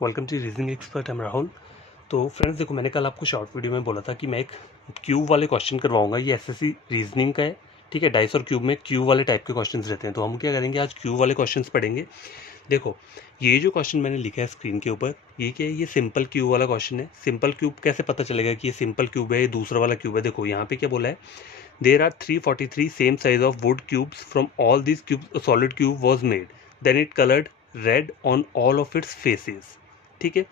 Welcome to reasoning expert. हम राहुल। तो friends देखो, मैंने कल आपको शॉर्ट वीडियो में बोला था कि मैं एक क्यूब वाले क्वेश्चन करवाऊंगा। ये एसएससी रीजनिंग का है, ठीक है। डाइस और क्यूब में क्यूब वाले टाइप के क्वेश्चंस रहते हैं, तो हम क्या करेंगे, आज क्यूब वाले क्वेश्चंस पढ़ेंगे। देखो, ये जो क्वेश्चन मैंने लिखा है स्क्रीन के ऊपर, ये क्या है, ये सिंपल क्यूब वाला क्वेश्चन है। सिंपल क्यूब कैसे पता चलेगा कि ये सिंपल क्यूब है, ये दूसरा वाला क्यूब है। देखो यहाँ पे क्या बोला है, there are 343 same size of wood cubes from all this cube solid cube was made, then it coloured red on all of its faces. ठीक है,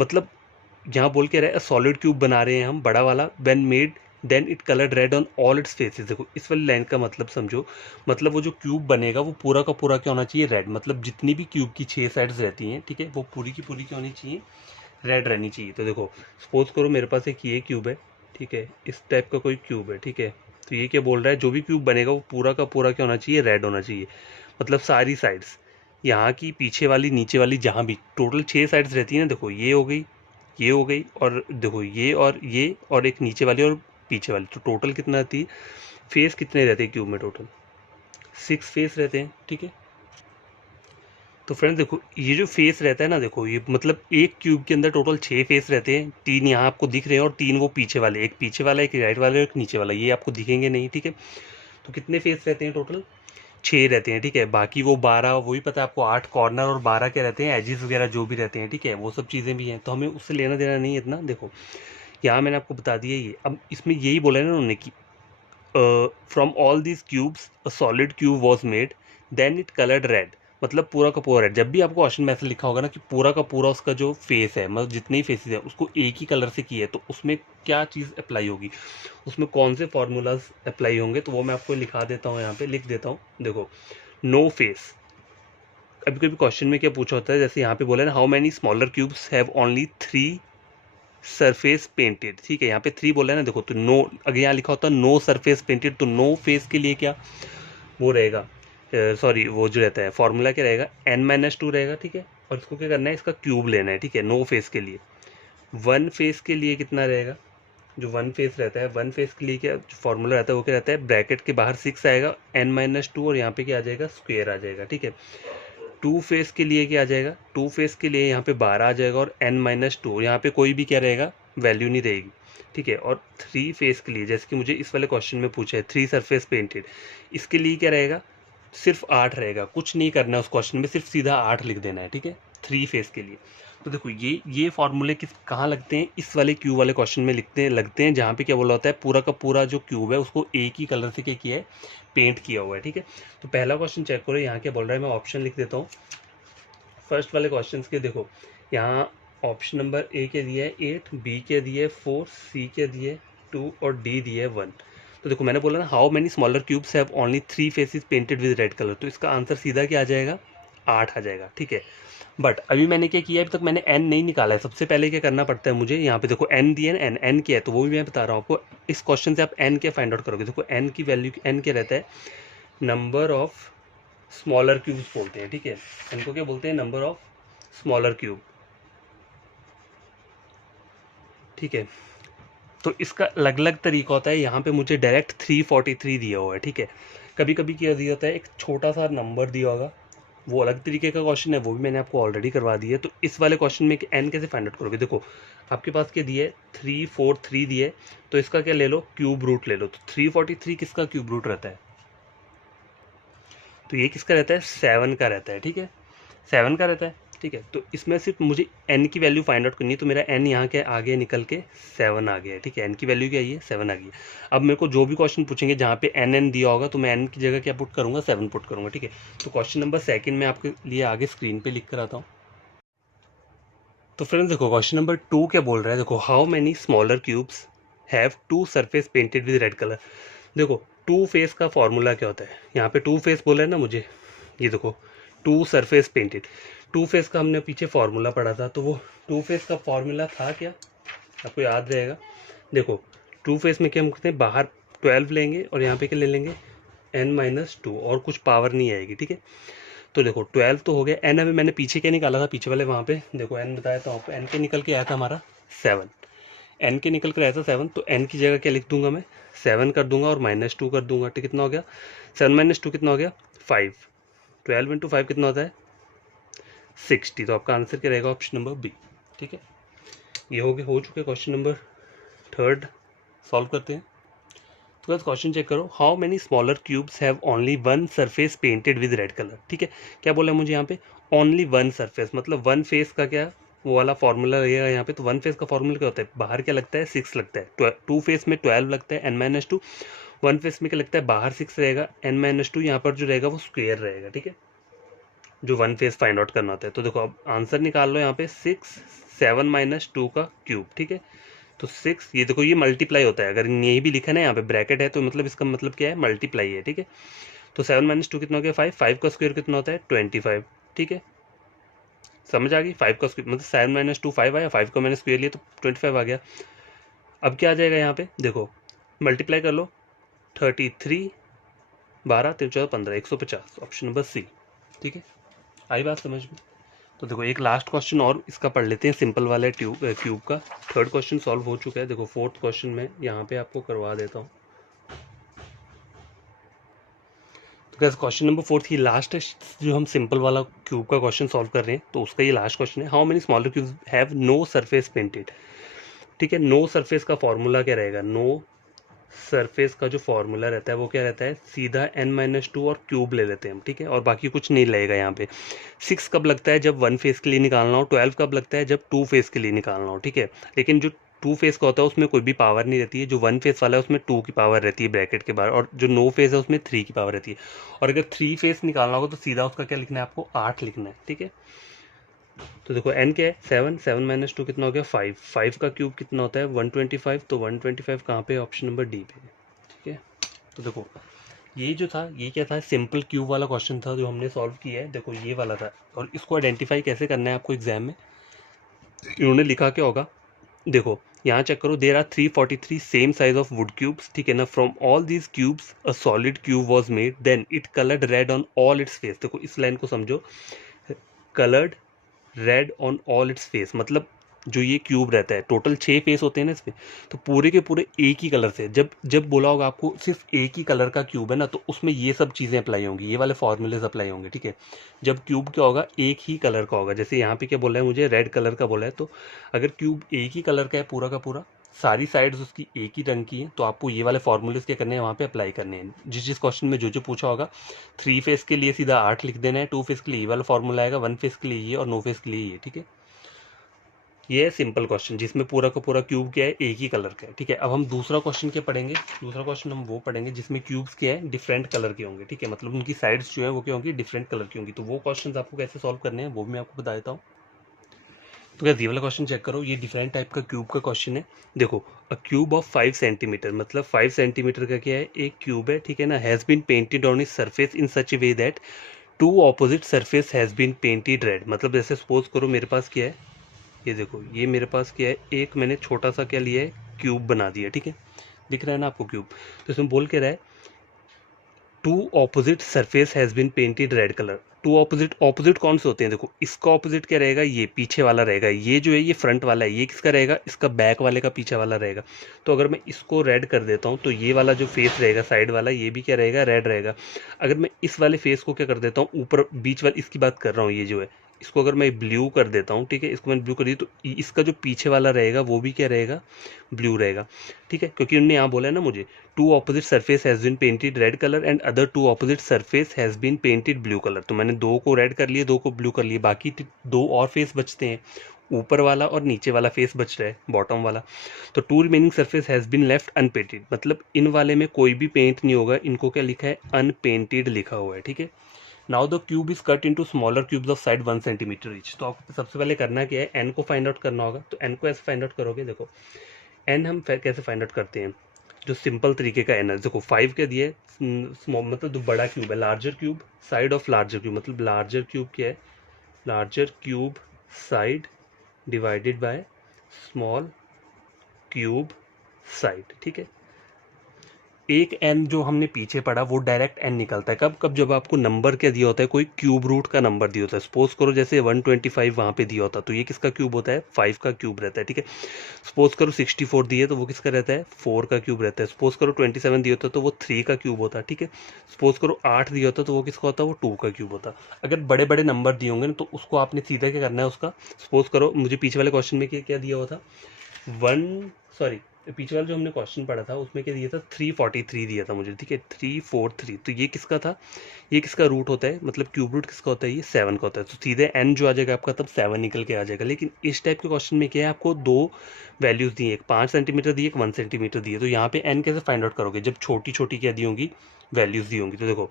मतलब यहाँ बोल के रहे सॉलिड क्यूब बना रहे हैं हम, बड़ा वाला, when made then it coloured red on all its faces. देखो इस वाली लाइन का मतलब समझो, मतलब वो जो क्यूब बनेगा वो पूरा का पूरा क्या होना चाहिए, रेड। मतलब जितनी भी क्यूब की 6 साइड्स रहती हैं, ठीक है, वो पूरी की पूरी क्या होनी चाहिए, रेड रहनी चाहिए। तो देखो सपोज करो मेरे पास एक ये क्यूब है, ठीक है, इस टाइप का कोई क्यूब है, ठीक है। तो ये क्या बोल रहा है, जो भी क्यूब बनेगा वो पूरा का पूरा क्या होना चाहिए, रेड होना चाहिए। मतलब सारी साइड्स, यहाँ की, पीछे वाली, नीचे वाली, जहाँ भी टोटल 6 साइड्स रहती है ना। देखो ये हो गई, ये हो गई, और देखो ये और एक नीचे वाली और पीछे वाली, तो टोटल कितना आती है, फेस कितने रहते हैं क्यूब में, टोटल 6 फेस रहते हैं, ठीक है। तो फ्रेंड्स देखो, ये जो फेस रहता है ना, देखो ये मतलब एक क्यूब के अंदर टोटल 6 फेस रहते हैं। 3 यहाँ आपको दिख रहे हैं और 3 वो पीछे वाले, एक पीछे वाला, एक राइट वाला और एक नीचे वाला, ये आपको दिखेंगे नहीं, ठीक है। तो कितने फेस रहते हैं, टोटल 6 रहते हैं, ठीक है। बाकी वो 12, वही पता है आपको, 8 कॉर्नर और 12 क्या रहते हैं, एजिस वगैरह जो भी रहते हैं, ठीक है, वो सब चीज़ें भी हैं, तो हमें उससे लेना देना नहीं है इतना। देखो यहाँ मैंने आपको बता दिया ये। अब इसमें यही बोला है ना उन्होंने कि from all these cubes a solid cube was made, then it coloured red. मतलब पूरा का पूरा रेड। जब भी आपको क्वेश्चन में ऐसा लिखा होगा ना कि पूरा का पूरा उसका जो फेस है, मतलब जितने ही फेसेस है उसको एक ही कलर से किया है, तो उसमें क्या चीज़ अप्लाई होगी, उसमें कौन से फॉर्मूलाज अप्लाई होंगे, तो वो मैं आपको लिखा देता हूँ, यहाँ पे लिख देता हूँ। देखो, नो फेस। अभी कभी क्वेश्चन में क्या पूछा होता है, जैसे यहाँ पे बोला है ना, how many smaller cubes have only 3 surface painted, ठीक है। यहाँ पे 3 बोला है ना, देखो, तो नो, अगर यहाँ लिखा होता है नो सरफेस पेंटेड, तो नो फेस के लिए क्या वो रहेगा, सॉरी, वो जो रहता है फॉर्मूला क्या रहेगा, n-2 रहेगा, ठीक है। और इसको क्या करना है, इसका क्यूब लेना है, ठीक है, नो फेस के लिए। वन फेस के लिए कितना रहेगा, जो वन फेस रहता है, वन फेस के लिए क्या फॉर्मूला रहता है, वो क्या रहता है, ब्रैकेट के बाहर 6 आएगा, n-2, और यहाँ पे क्या आ जाएगा, स्क्वेयर आ जाएगा, ठीक है। टू फेस के लिए क्या आ जाएगा, टू फेस के लिए यहाँ पे 12 आ जाएगा और n-2, यहाँ पे कोई भी क्या रहेगा, वैल्यू नहीं रहेगी, ठीक है। और 3 फेस के लिए, जैसे कि मुझे इस वाले क्वेश्चन में पूछा है 3 सरफेस पेंटेड, इसके लिए क्या रहेगा, सिर्फ 8 रहेगा। कुछ नहीं करना है उस क्वेश्चन में, सिर्फ सीधा 8 लिख देना है, ठीक है, 3 फेस के लिए। तो देखो ये फार्मूले किस कहाँ लगते हैं, इस वाले क्यूब वाले क्वेश्चन में लगते हैं, जहाँ पे क्या बोला होता है, पूरा का पूरा जो क्यूब है उसको एक ही कलर से क्या किया है, पेंट किया हुआ है, ठीक है। तो पहला क्वेश्चन चेक करो, यहाँ क्या बोल रहा है, मैं ऑप्शन लिख देता हूँ फर्स्ट वाले क्वेश्चन के। देखो यहाँ ऑप्शन नंबर ए के दिया है 8, बी के दिए 4, सी के दिए 2 और डी दिए 1। तो देखो मैंने बोला ना, how many smaller cubes have only 3 faces painted with red colour, तो इसका आंसर सीधा क्या आ जाएगा, 8 आ जाएगा, ठीक है। बट अभी मैंने क्या किया, अभी तक मैंने एन नहीं निकाला है। सबसे पहले क्या करना पड़ता है मुझे, यहाँ पे देखो एन दिया है, एन क्या है, तो वो भी मैं बता रहा हूँ आपको। इस क्वेश्चन से आप एन क्या फाइंड आउट करोगे, देखो एन की वैल्यू, एन क्या रहता है, नंबर ऑफ स्मॉलर क्यूब्स बोलते हैं, ठीक है। इनको क्या बोलते हैं, नंबर ऑफ स्मॉलर क्यूब, ठीक है। तो इसका अलग अलग तरीका होता है। यहाँ पे मुझे डायरेक्ट 343 दिया हुआ है, ठीक है। कभी कभी क्या दिया होता है, एक छोटा सा नंबर दिया होगा, वो अलग तरीके का क्वेश्चन है, वो भी मैंने आपको ऑलरेडी करवा दिया है। तो इस वाले क्वेश्चन में एन कैसे फाइंड आउट करोगे, देखो आपके पास क्या दिया है, 343 दिया है, तो इसका क्या ले लो, क्यूब रूट ले लो। तो 343 किसका क्यूब रूट रहता है, तो ये किसका रहता है, 7 का रहता है, ठीक है, 7 का रहता है, ठीक है। तो इसमें सिर्फ मुझे n की वैल्यू फाइंड आउट करनी है, तो मेरा n यहाँ के आगे निकल के 7 आ गया है, ठीक है। n की वैल्यू क्या है, 7 आ गई है। अब मेरे को जो भी क्वेश्चन पूछेंगे जहाँ पे n दिया होगा, तो मैं n की जगह क्या पुट करूँगा, 7 पुट करूँगा, ठीक है। तो क्वेश्चन नंबर सेकंड में आपके लिए आगे स्क्रीन पे लिख कर आता हूँ। तो फ्रेंड्स देखो, क्वेश्चन नंबर 2 क्या बोल रहा है, देखो, how many smaller cubes have 2 surface painted with red colour. देखो 2 फेस का फॉर्मूला क्या होता है, यहाँ पे 2 फेस बोला है ना मुझे, ये देखो 2 सरफेस पेंटेड, 2 फेस का हमने पीछे फार्मूला पढ़ा था, तो वो 2 फेस का फार्मूला था क्या, आपको याद रहेगा। देखो 2 फेस में क्या हम करते हैं, बाहर 12 लेंगे और यहाँ पे क्या ले लेंगे, n-2, और कुछ पावर नहीं आएगी, ठीक है। तो देखो 12 तो हो गया, n अभी मैंने पीछे क्या निकाला था, पीछे वाले वहाँ पे देखो n बताया था, वहाँ पे n के निकल के आया था हमारा 7, n के निकल कर आया था 7, तो n की जगह क्या लिख दूंगा मैं, 7 कर दूंगा और -2 कर दूंगा, तो कितना हो गया, 7 - 2 कितना हो गया, 5। 12 × 5 कितना होता है, 60। तो आपका आंसर क्या रहेगा? Option number B. ठीक है, ये हो चुके क्वेश्चन नंबर थर्ड सॉल्व करते हैं। तो बस क्वेश्चन चेक करो, how many smaller cubes have only one surface painted with red colour. ठीक है, क्या बोला है मुझे यहाँ पे? ओनली वन सरफेस, मतलब वन फेस का क्या वो वाला फॉर्मूला रहेगा यहाँ पे। तो वन फेस का फॉर्मूला क्या होता है? बाहर क्या लगता है? 6 लगता है। टू फेस में 12 लगता है, n-2। वन फेस में क्या लगता है? बाहर 6 रहेगा, n-2। यहाँ पर जो रहेगा वो स्क्वेयर रहेगा। ठीक है, जो वन फेस फाइंड आउट करना होता है। तो देखो अब आंसर निकाल लो यहाँ पे 6 7 - 2 का क्यूब। ठीक है, तो 6, ये देखो ये मल्टीप्लाई होता है। अगर यही भी लिखा है ना यहाँ पे ब्रैकेट है तो मतलब इसका मतलब क्या है? मल्टीप्लाई है। ठीक है, तो 7 - 2 कितना हो गया? 5। 5 का स्क्वायर कितना होता है? 25। ठीक है, समझ आ गई? 5 का स्क्वायर मतलब 7 - 2 5 आया, 5 का मैंने स्क्वायर लिया तो 25 आ गया। अब क्या आ जाएगा यहाँ पे? देखो मल्टीप्लाई कर लो, 33 12 3 14 15 150, ऑप्शन नंबर सी। ठीक है, आई बात समझ में? तो देखो एक लास्ट क्वेश्चन और इसका पढ़ लेते हैं, सिंपल वाले क्यूब का। थर्ड क्वेश्चन सॉल्व हो चुका है। देखो फोर्थ क्वेश्चन में यहाँ पे आपको करवा देता हूँ। तो कैसे क्वेश्चन नंबर फोर्थ ही लास्ट है, जो हम सिंपल वाला क्यूब का क्वेश्चन सॉल्व कर रहे हैं, तो उसका ये लास्ट क्वेश्चन है, how many smaller cubes have no surface painted. ठीक है, नो सरफेस का फॉर्मूला क्या रहेगा? नो सरफेस का जो फॉर्मूला रहता है वो क्या रहता है? सीधा n-2 और क्यूब ले लेते हैं हम। ठीक है, और बाकी कुछ नहीं लगेगा यहाँ पे। 6 कब लगता है? जब वन फेस के लिए निकालना हो। 12 कब लगता है? जब टू फेस के लिए निकालना हो। ठीक है, लेकिन जो टू फेस का होता है उसमें कोई भी पावर नहीं रहती है। जो वन फेस वाला है उसमें 2 की पावर रहती है ब्रैकेट के बाहर, और जो नो फेस है उसमें 3 की पावर रहती है। और अगर 3 फेस निकालना होगा तो सीधा उसका क्या लिखना है आपको? 8 लिखना है। ठीक है, तो देखो n क्या है? 7। 7 - 2 कितना हो गया? 5। 5 का क्यूब कितना होता है? 125। तो 125 कहाँ पे? ऑप्शन नंबर डी पे। ठीक है, तो देखो ये जो था ये क्या था? सिंपल क्यूब वाला क्वेश्चन था जो हमने सॉल्व किया है। देखो ये वाला था, और इसको आइडेंटिफाई कैसे करना है आपको एग्जाम में, इन्होंने लिखा क्या होगा? देखो यहाँ चेक करो, there are 343 same size of wood cubes. ठीक है ना, from all these cubes a solid cube was made, then it coloured red on all its face. देखो इस लाइन को समझो, coloured red on all its face, मतलब जो ये क्यूब रहता है, टोटल 6 फेस होते हैं ना इसमें, तो पूरे के पूरे एक ही कलर से, जब जब बोला होगा आपको सिर्फ एक ही कलर का क्यूब है ना, तो उसमें ये सब चीज़ें अप्लाई होंगी, ये वाले फॉर्मूलेज अप्लाई होंगे। ठीक है, जब क्यूब क्या होगा? एक ही कलर का होगा। जैसे यहाँ पे क्या बोला है मुझे? रेड कलर का बोला है। तो अगर क्यूब एक ही कलर का है पूरा का पूरा, सारी साइड्स उसकी एक ही रंग की है, तो आपको ये वाले फॉर्मूलेज क्या करने हैं? वहाँ पे अप्लाई करने हैं। जिस क्वेश्चन में जो जो पूछा होगा, 3 फेस के लिए सीधा 8 लिख देना है, 2 फेस के लिए ये वाला फॉर्मूला आएगा, 1 फेस के लिए ये, और नो फेस के लिए ये। ठीक है, ये है सिंपल क्वेश्चन जिसमें पूरा का पूरा क्यूब क्या है? एक ही कलर का है। ठीक है, अब हम दूसरा क्वेश्चन क्या पढ़ेंगे? दूसरा क्वेश्चन हम वो पढ़ेंगे जिसमें क्यूब्स क्या है? डिफरेंट कलर के होंगे। ठीक है, मतलब उनकी साइड्स जो है वो क्या होंगी? डिफरेंट कलर की होंगी। तो वो क्वेश्चन आपको कैसे सॉल्व करने हैं वो भी मैं आपको बता देता हूँ। तो क्या ये वाला क्वेश्चन चेक करो, ये डिफरेंट टाइप का क्यूब का क्वेश्चन है। देखो अ क्यूब ऑफ 5 सेंटीमीटर, मतलब 5 सेंटीमीटर का क्या है? एक क्यूब है। ठीक है ना, has been painted on is surface in such a way that two opposite surface has been painted red. मतलब जैसे सपोज करो मेरे पास क्या है, ये देखो ये मेरे पास क्या है? एक मैंने छोटा सा क्या लिया है? क्यूब बना दिया। ठीक है, दिख रहा है ना आपको क्यूब? तो इसमें बोल के रहा है two opposite surface has been painted red colour. Two opposite, opposite कौन से होते हैं? देखो इसका ऑपोजिट क्या रहेगा? ये पीछे वाला रहेगा। ये जो है ये फ्रंट वाला है, ये किसका रहेगा? इसका बैक वाले का पीछे वाला रहेगा। तो अगर मैं इसको रेड कर देता हूँ तो ये वाला जो फेस रहेगा साइड वाला, ये भी क्या रहेगा? रेड रहेगा। अगर मैं इस वाले फेस को क्या कर देता हूँ, ऊपर बीच वाली, इसकी बात कर रहा हूँ, ये जो है इसको अगर मैं ब्लू कर देता हूँ, ठीक है, इसको मैंने ब्लू कर दिया, तो इसका जो पीछे वाला रहेगा वो भी क्या रहेगा? ब्लू रहेगा। ठीक है, क्योंकि उन्होंने यहाँ बोला है ना मुझे, two opposite surface has been painted red colour and other two opposite surface has been painted blue colour. तो मैंने दो को रेड कर लिए, दो को ब्लू कर लिए, बाकी दो और फेस बचते हैं, ऊपर वाला और नीचे वाला फेस बच रहा है, बॉटम वाला। तो two remaining surface has been left unpainted, मतलब इन वाले में कोई भी पेंट नहीं होगा, इनको क्या लिखा है? अनपेंटेड लिखा हुआ है। ठीक है, now the cube is cut into smaller cubes of side 1 centimetre each. तो आपको सबसे पहले करना क्या है? एन को फाइंड आउट करना होगा। तो एन को ऐसे फाइंड आउट करोगे, देखो एन हम कैसे फाइंड आउट करते हैं? जो सिंपल तरीके का एन है, देखो 5 क्या दिया है? मतलब जो बड़ा क्यूब है, larger cube side of larger cube, मतलब लार्जर क्यूब क्या है? Larger cube side divided by small cube side. ठीक है, एक n जो हमने पीछे पढ़ा वो डायरेक्ट n निकलता है कब कब, जब आपको नंबर क्या दिया होता है, कोई क्यूब रूट का नंबर दिया होता है। सपोज करो जैसे 125 वहाँ पे दिया होता तो ये किसका क्यूब होता है, 5 का क्यूब रहता है, ठीक है। सपोज करो 64 दिए तो वो किसका रहता है, 4 का क्यूब रहता है। सपोज करो 27 दिया होता तो वो 3 का क्यूब होता है, ठीक है। सपोज करो 8 दिया होता तो वो किसका होता, वो 2 का क्यूब होता। अगर बड़े बड़े नंबर दिए होंगे ना तो उसको आपने सीधा क्या करना है उसका, सपोज करो मुझे पीछे वाले क्वेश्चन में क्या दिया हुआ था, पीछे वाला जो हमने क्वेश्चन पढ़ा था उसमें क्या दिया था, 343 दिया था मुझे, ठीक है, 343। तो ये किसका था, ये किसका रूट होता है, मतलब क्यूब रूट किसका होता है, ये 7 का होता है। तो सीधे n जो आ जाएगा आपका तब 7 निकल के आ जाएगा। लेकिन इस टाइप के क्वेश्चन में क्या है, आपको दो वैल्यूज दी, एक 5 सेंटीमीटर दी, एक 1 सेंटीमीटर दी है। तो यहाँ पे n कैसे फाइंड आउट करोगे, जब छोटी छोटी क्या दी होंगी, वैल्यूज दी होंगी। तो देखो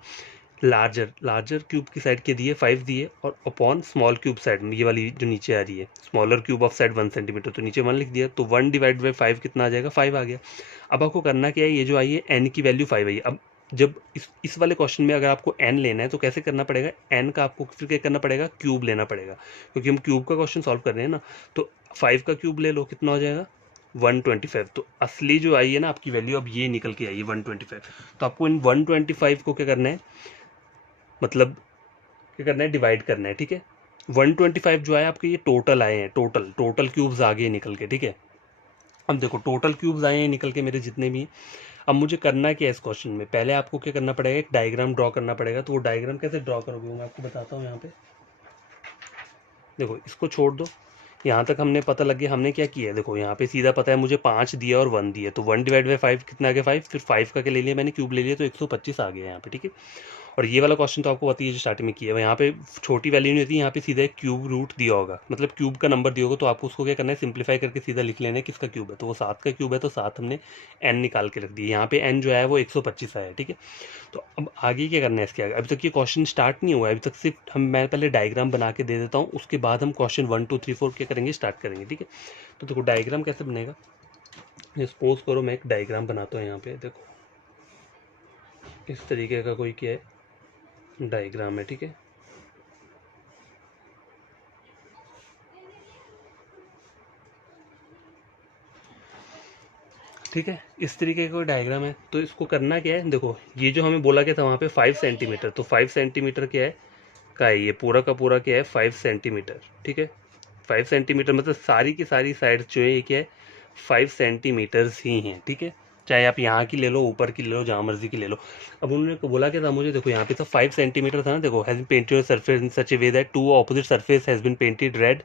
लार्जर क्यूब की साइड के दिए 5 दिए, और अपॉन स्मॉल क्यूब साइड में ये वाली जो नीचे आ रही है, smaller cube of side 1 centimetre, तो नीचे 1 लिख दिया। तो 1 डिवाइड बाई 5 कितना आ जाएगा, 5 आ गया। अब आपको करना क्या है, ये जो आई है n की वैल्यू 5 आई है। अब जब इस वाले क्वेश्चन में अगर आपको n लेना है तो कैसे करना पड़ेगा, n का आपको फिर क्या करना पड़ेगा, क्यूब लेना पड़ेगा, क्योंकि हम क्यूब का क्वेश्चन सॉल्व कर रहे हैं ना। तो 5 का क्यूब ले लो, कितना हो जाएगा 125। तो असली जो आई है ना आपकी वैल्यू अब ये निकल के आई है 125। तो आपको इन 125 को क्या करना है, मतलब क्या करना है, डिवाइड करना है, ठीक है। 125 जो है आपके ये टोटल आए हैं, टोटल क्यूब्स आ गए निकल के, ठीक है। अब देखो टोटल क्यूब्स आए हैं निकल के मेरे जितने भी। अब मुझे करना क्या है इस क्वेश्चन में, पहले आपको क्या करना पड़ेगा, एक डायग्राम ड्रॉ करना पड़ेगा। तो वो डायग्राम कैसे ड्रॉ करोगे वो मैं आपको बताता हूँ। यहाँ पे देखो इसको छोड़ दो, यहाँ तक हमने पता लग गया हमने क्या किया है। देखो यहाँ पे सीधा पता है मुझे 5 दिया और 1 दिया, तो 1 डिवाइड बाई 5 कितना आ गया 5, फिर 5 का क्या ले लिया मैंने, क्यूब ले लिया, तो 125 आ गया यहाँ पे, ठीक है। और ये वाला क्वेश्चन तो आपको पता ही है जो स्टार्टिंग में किया है, यहाँ पे छोटी वैल्यू नहीं होती, यहाँ पे सीधा एक क्यूब रूट दिया होगा, मतलब क्यूब का नंबर दिया होगा। तो आपको उसको क्या करना है, सिंप्लीफाई करके सीधा लिख लेना है किसका क्यूब है। तो वो 7 का क्यूब है, तो 7 हमने n निकाल के रख दिया। यहाँ पे n जो है वो 125 आया, ठीक है। तो अब आगे क्या करना है इसके आगे, अभी तक ये क्वेश्चन स्टार्ट नहीं हुआ है, अभी तक सिर्फ मैं पहले डायग्राम बना के दे देता हूँ, उसके बाद हम क्वेश्चन 1 2 3 4 क्या करेंगे, स्टार्ट करेंगे, ठीक है। तो देखो डायग्राम कैसे बनेगा, सपोज करो मैं एक डायग्राम बनाता हूँ यहाँ पे। देखो इस तरीके का कोई क्या है डायग्राम है, ठीक है। ठीक है, इस तरीके का कोई डायग्राम है। तो इसको करना क्या है, देखो ये जो हमें बोला गया था वहाँ पे 5 सेंटीमीटर, तो 5 सेंटीमीटर क्या है का है, ये पूरा का पूरा क्या है 5 सेंटीमीटर, ठीक है। 5 सेंटीमीटर मतलब सारी की सारी साइड जो है ये क्या है 5 सेंटीमीटर्स ही हैं, ठीक है। चाहे आप यहाँ की ले लो, ऊपर की ले लो, जहाँ मर्जी की ले लो। अब उन्होंने बोला क्या था मुझे, देखो यहाँ पे तो 5 सेंटीमीटर था ना, देखो has been painted surface in such a way that two opposite surface has been painted red.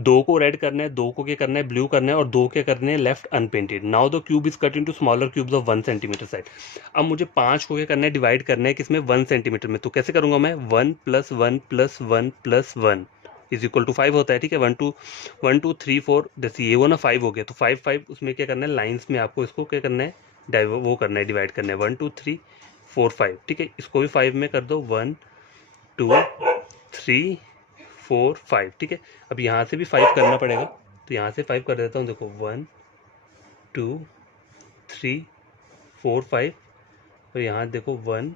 दो को रेड करना है, दो को क्या करना है ब्लू करना है, और दो क्या करने हैं left unpainted. Now the cube is cut into smaller cubes of 1 centimetre side. अब मुझे 5 को क्या करना है, डिवाइड करना है किसमें, 1 सेंटीमीटर में। तो कैसे करूंगा मैं, 1 + 1 + 1 + 1 इज इक्वल टू 5 होता है, ठीक है। 1 2 3 4 जैसे ये वो ना 5 हो गया, तो 5 5 उसमें क्या करना है, लाइन्स में आपको इसको क्या करना है, वो करना है, डिवाइड करना है, 1 2 3 4 5, ठीक है। इसको भी 5 में कर दो, 1 2 3 4 5, ठीक है। अब यहाँ से भी 5 करना पड़ेगा, तो यहाँ से 5 कर देता हूँ। देखो 1 2 3 4 5, और यहाँ देखो 1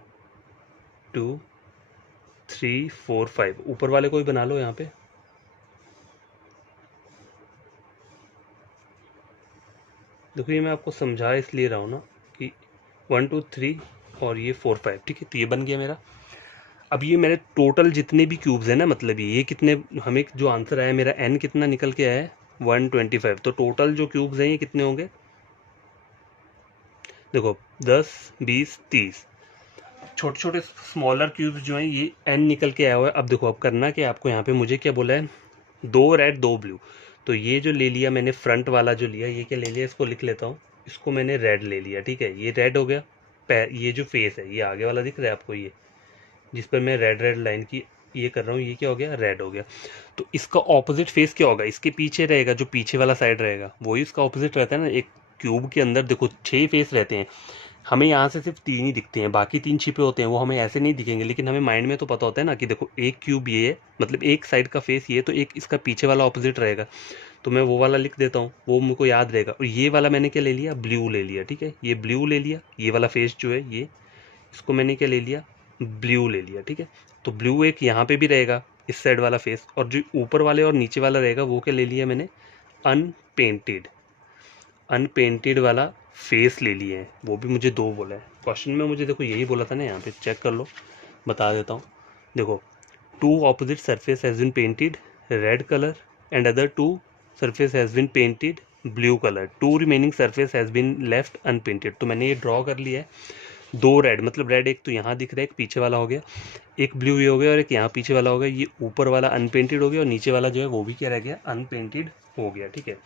2 3 4 5, ऊपर वाले को भी बना लो यहाँ पे। देखो ये मैं आपको समझा इसलिए रहा हूँ ना कि 1 2 3 और ये 4 5, ठीक है। तो ये बन गया मेरा। अब ये मेरे टोटल जितने भी क्यूब्स हैं ना, मतलब ये कितने, हमें जो आंसर आया मेरा n कितना निकल के आया है 125। तो टोटल जो क्यूब्स हैं ये कितने होंगे, देखो 10 20 30 छोटे छोटे स्मॉलर क्यूब्स जो हैं ये n निकल के आया हुआ है। अब देखो अब करना क्या आपको, यहाँ पे मुझे क्या बोला है, 2 रेड 2 ब्लू। तो ये जो ले लिया मैंने फ्रंट वाला जो लिया, ये क्या ले लिया, इसको लिख लेता हूँ, इसको मैंने रेड ले लिया, ठीक है। ये रेड हो गया। ये जो फेस है ये आगे वाला दिख रहा है आपको, ये जिस पर मैं रेड रेड लाइन की ये कर रहा हूँ, ये क्या हो गया, रेड हो गया। तो इसका ऑपोजिट फेस क्या होगा, इसके पीछे रहेगा, जो पीछे वाला साइड रहेगा वही इसका ऑपोजिट रहता है ना। एक क्यूब के अंदर देखो 6 फेस रहते हैं, हमें यहाँ से सिर्फ 3 ही दिखते हैं, बाकी 3 छिपे होते हैं, वो हमें ऐसे नहीं दिखेंगे। लेकिन हमें माइंड में तो पता होता है ना कि देखो एक क्यूब ये है, मतलब एक साइड का फेस ये, तो एक इसका पीछे वाला ऑपोजिट रहेगा। तो मैं वो वाला लिख देता हूँ, वो मुझको याद रहेगा। और ये वाला मैंने क्या ले लिया, ब्लू ले लिया, ठीक है। ये ब्लू ले लिया, ये वाला फेस जो है ये, इसको मैंने क्या ले लिया, ब्लू ले लिया, ठीक है। तो ब्लू एक यहाँ पे भी रहेगा इस साइड वाला फेस, और जो ऊपर वाले और नीचे वाला रहेगा वो क्या ले लिया मैंने, अनपेंटेड वाला फेस ले लिए हैं, वो भी मुझे 2 बोला है। क्वेश्चन में मुझे देखो यही बोला था ना, यहाँ पे चेक कर लो, बता देता हूँ। देखो 2 opposite surface has been painted red colour and other 2 surface has been painted blue colour, 2 remaining surface has been left unpainted. तो मैंने ये ड्रॉ कर लिया है 2 रेड, मतलब रेड एक तो यहाँ दिख रहा है, एक पीछे वाला हो गया, एक ब्लू ये हो गया और एक यहाँ पीछे वाला हो गया। ये ऊपर वाला अनपेंटेड हो गया और नीचे वाला जो है वो भी क्या रह गया, अनपेंटेड हो गया। ठीक है,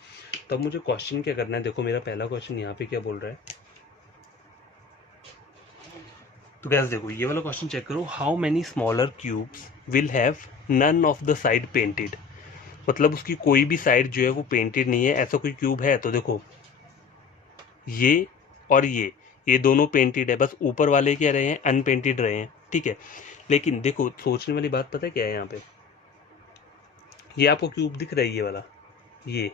तब मुझे क्वेश्चन क्या करना है, देखो मेरा पहला क्वेश्चन यहाँ पे क्या बोल रहा है। तो गैस देखो ये वाला क्वेश्चन चेक करो, how many smaller cubes will have none of the side painted. मतलब उसकी कोई भी साइड जो है वो पेंटेड नहीं है, ऐसा कोई क्यूब है। तो देखो ये और ये दोनों पेंटेड है, बस ऊपर वाले क्या रहे हैं, अनपेंटेड रहे हैं। ठीक है, लेकिन देखो सोचने वाली बात पता है क्या है यहाँ पे, ये आपको क्यूब दिख रहा है, ये वाला, ये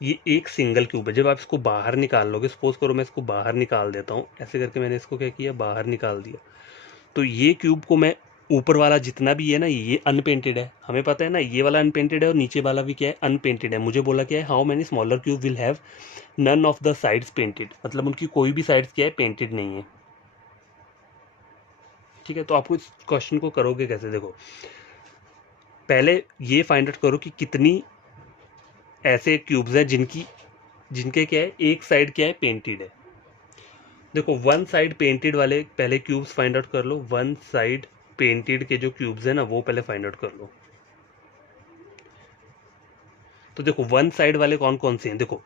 ये एक सिंगल क्यूब है। जब आप इसको बाहर निकाल लोगे, सपोज करो मैं इसको बाहर निकाल देता हूँ, ऐसे करके मैंने इसको क्या किया, बाहर निकाल दिया, तो ये क्यूब को मैं ऊपर वाला जितना भी है ना, ये अनपेंटेड है, हमें पता है ना, ये वाला अनपेंटेड है और नीचे वाला भी क्या है, अनपेंटेड है। मुझे बोला क्या है, how many smaller cube will have none of the sides painted, मतलब उनकी कोई भी साइड्स क्या है, पेंटेड नहीं है। ठीक है, तो आपको इस क्वेश्चन को करोगे कैसे, देखो पहले ये फाइंड आउट करो कि कितनी ऐसे क्यूब्स हैं जिनके क्या है, एक साइड क्या है, पेंटेड है। देखो वन साइड पेंटेड वाले पहले क्यूब्स फाइंड आउट कर लो, वन साइड पेंटेड के जो क्यूब्स है ना वो पहले फाइंड आउट कर लो। तो देखो वन साइड वाले कौन कौन से हैं, देखो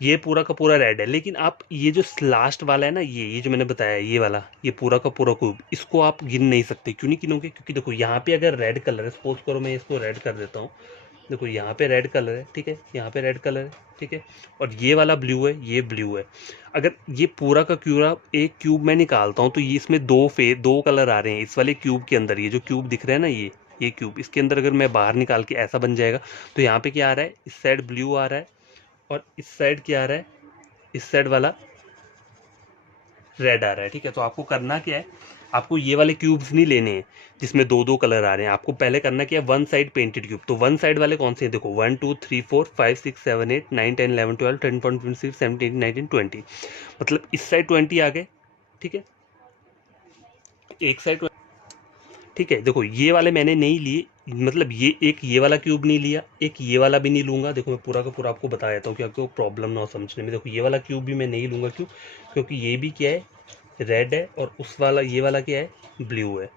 ये पूरा का पूरा रेड है, लेकिन आप ये जो लास्ट वाला है ना, ये जो मैंने बताया, ये वाला, ये पूरा का पूरा क्यूब, इसको आप गिन नहीं सकते। क्यों नहीं गिनोगे, क्योंकि देखो यहाँ पे अगर रेड कलर है, सपोज करो मैं इसको रेड कर देता हूँ, देखो यहाँ पे रेड कलर है, ठीक है, यहाँ पे रेड कलर है, ठीक है, और ये वाला ब्लू है, ये ब्लू है। अगर ये पूरा का पूरा एक क्यूब मैं निकालता हूँ तो ये इसमें दो कलर आ रहे हैं इस वाले क्यूब के अंदर। ये जो क्यूब दिख रहा है ना, ये क्यूब, इसके अंदर अगर मैं बाहर निकाल के ऐसा बन जाएगा, तो यहाँ पे क्या आ रहा है, इस साइड ब्लू आ रहा है और इस साइड क्या आ रहा है, इस साइड वाला रेड आ रहा है। ठीक है, तो आपको करना क्या है, आपको ये वाले क्यूब्स नहीं लेने हैं जिसमें 2 कलर आ रहे हैं, आपको पहले करना क्या है, वन साइड पेंटेड क्यूब। तो वन साइड वाले कौन से हैं, देखो 1 2 3 4 5 6 7 8 9 10 11 12 13 14 15 16 17 18 19 20, मतलब इस साइड 20 आ गए। ठीक है, एक साइड, ठीक है, देखो ये वाले मैंने नहीं लिए, मतलब ये वाला क्यूब नहीं लिया, एक ये वाला भी नहीं लूंगा। देखो मैं पूरा का पूरा आपको बता देता हूँ कि आपको प्रॉब्लम ना हो समझने में। देखो ये वाला क्यूब भी मैं नहीं लूंगा, क्यों, क्योंकि ये भी क्या है, रेड है, और उस वाला ये वाला क्या है, ब्लू है।